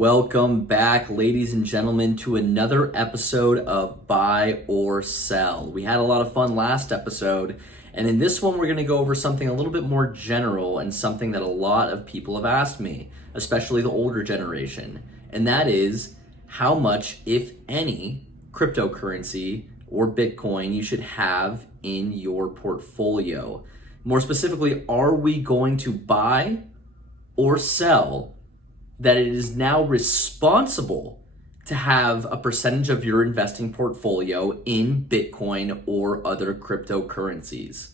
Welcome back, ladies and gentlemen, to another episode of Buy or Sell. We had a lot of fun last episode, and in this one, we're going to go over something a little bit more general and something that a lot of people have asked me, especially the older generation, and that is how much, if any, cryptocurrency or Bitcoin you should have in your portfolio. More specifically, are we going to buy or sell that it is now responsible to have a percentage of your investing portfolio in Bitcoin or other cryptocurrencies?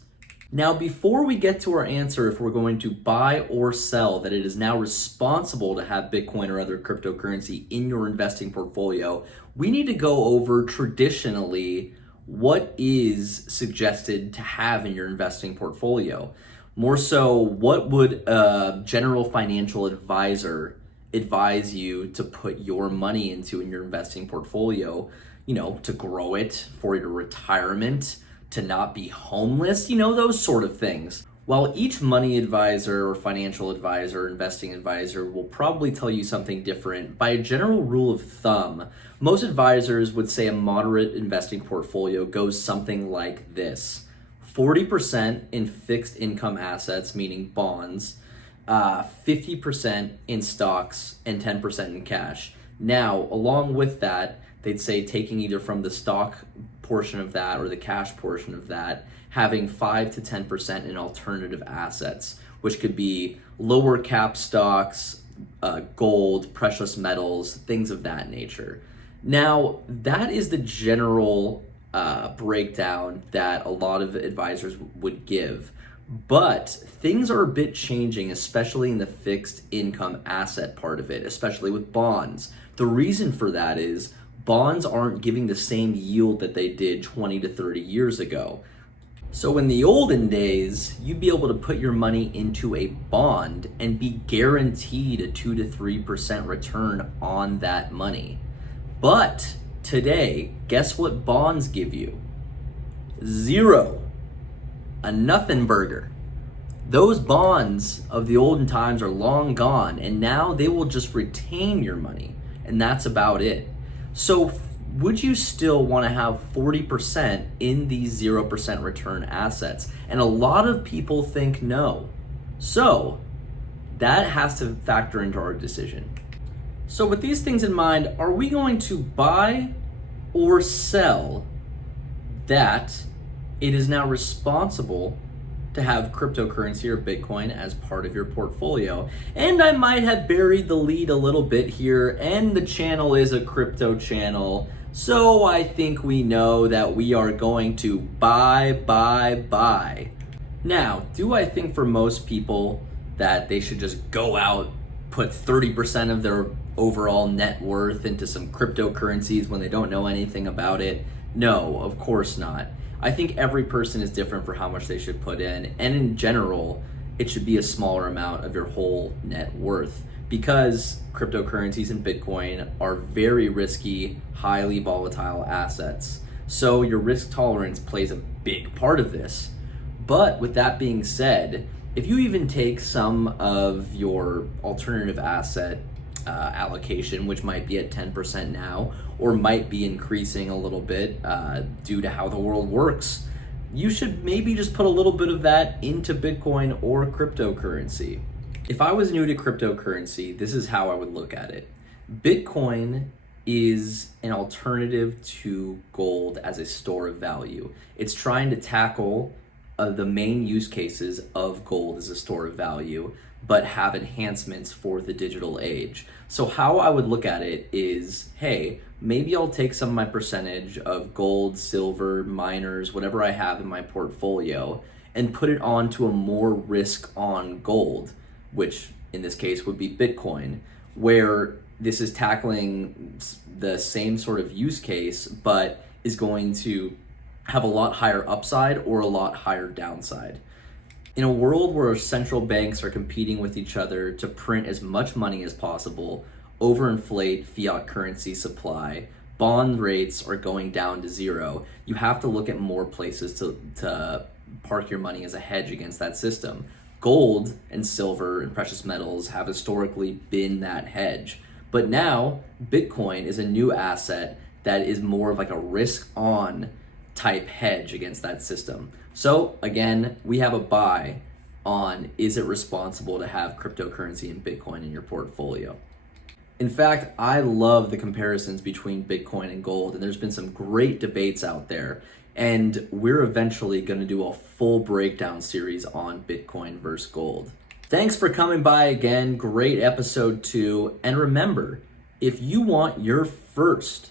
Now, before we get to our answer if we're going to buy or sell that it is now responsible to have Bitcoin or other cryptocurrency in your investing portfolio, we need to go over traditionally what is suggested to have in your investing portfolio. More so, what would a general financial advisor advise you to put your money into in your investing portfolio, to grow it for your retirement, to not be homeless, those sort of things. While each money advisor or financial advisor, investing advisor will probably tell you something different, by a general rule of thumb, most advisors would say a moderate investing portfolio goes something like this: 40% in fixed income assets, meaning bonds, 50% in stocks, and 10% in cash. Now, along with that, they'd say taking either from the stock portion of that or the cash portion of that, having 5 to 10% in alternative assets, which could be lower cap stocks, gold, precious metals, things of that nature. Now, that is the general breakdown that a lot of advisors would give. But things are a bit changing, especially in the fixed income asset part of it, especially with bonds. The reason for that is bonds aren't giving the same yield that they did 20 to 30 years ago. So in the olden days, you'd be able to put your money into a bond and be guaranteed a 2 to 3% return on that money. But today, guess what bonds give you? Zero. A nothing burger. Those bonds of the olden times are long gone, and now they will just retain your money, and that's about it. So would you still want to have 40% in these 0% return assets? And a lot of people think no. So that has to factor into our decision. So with these things in mind, are we going to buy or sell that it is now responsible to have cryptocurrency or Bitcoin as part of your portfolio? And I might have buried the lead a little bit here, and the channel is a crypto channel, so I think we know that we are going to buy. Now, do I think for most people that they should just go out, put 30% of their overall net worth into some cryptocurrencies when they don't know anything about it? No, of course not. I think every person is different for how much they should put in, and in general, it should be a smaller amount of your whole net worth, because cryptocurrencies and Bitcoin are very risky, highly volatile assets. So your risk tolerance plays a big part of this. But with that being said, if you even take some of your alternative asset allocation, which might be at 10% now, or might be increasing a little bit due to how the world works, you should maybe just put a little bit of that into Bitcoin or cryptocurrency. If I was new to cryptocurrency, this is how I would look at it. Bitcoin is an alternative to gold as a store of value. It's trying to tackle the main use cases of gold as a store of value, but have enhancements for the digital age. So how I would look at it is, hey, maybe I'll take some of my percentage of gold, silver, miners, whatever I have in my portfolio, and put it onto a more risk on gold, which in this case would be Bitcoin, where this is tackling the same sort of use case, but is going to have a lot higher upside or a lot higher downside. In a world where central banks are competing with each other to print as much money as possible, overinflate fiat currency supply, bond rates are going down to zero, you have to look at more places to park your money as a hedge against that system. Gold and silver and precious metals have historically been that hedge. But now Bitcoin is a new asset that is more of like a risk on type hedge against that system. So again, we have a buy on, is it responsible to have cryptocurrency and Bitcoin in your portfolio? In fact, I love the comparisons between Bitcoin and gold, and there's been some great debates out there. And we're eventually going to do a full breakdown series on Bitcoin versus gold. Thanks for coming by again. Great episode 2. And remember, if you want your first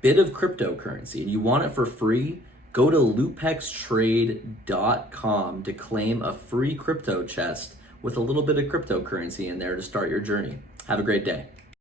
bit of cryptocurrency and you want it for free, go to loopextrade.com to claim a free crypto chest with a little bit of cryptocurrency in there to start your journey. Have a great day.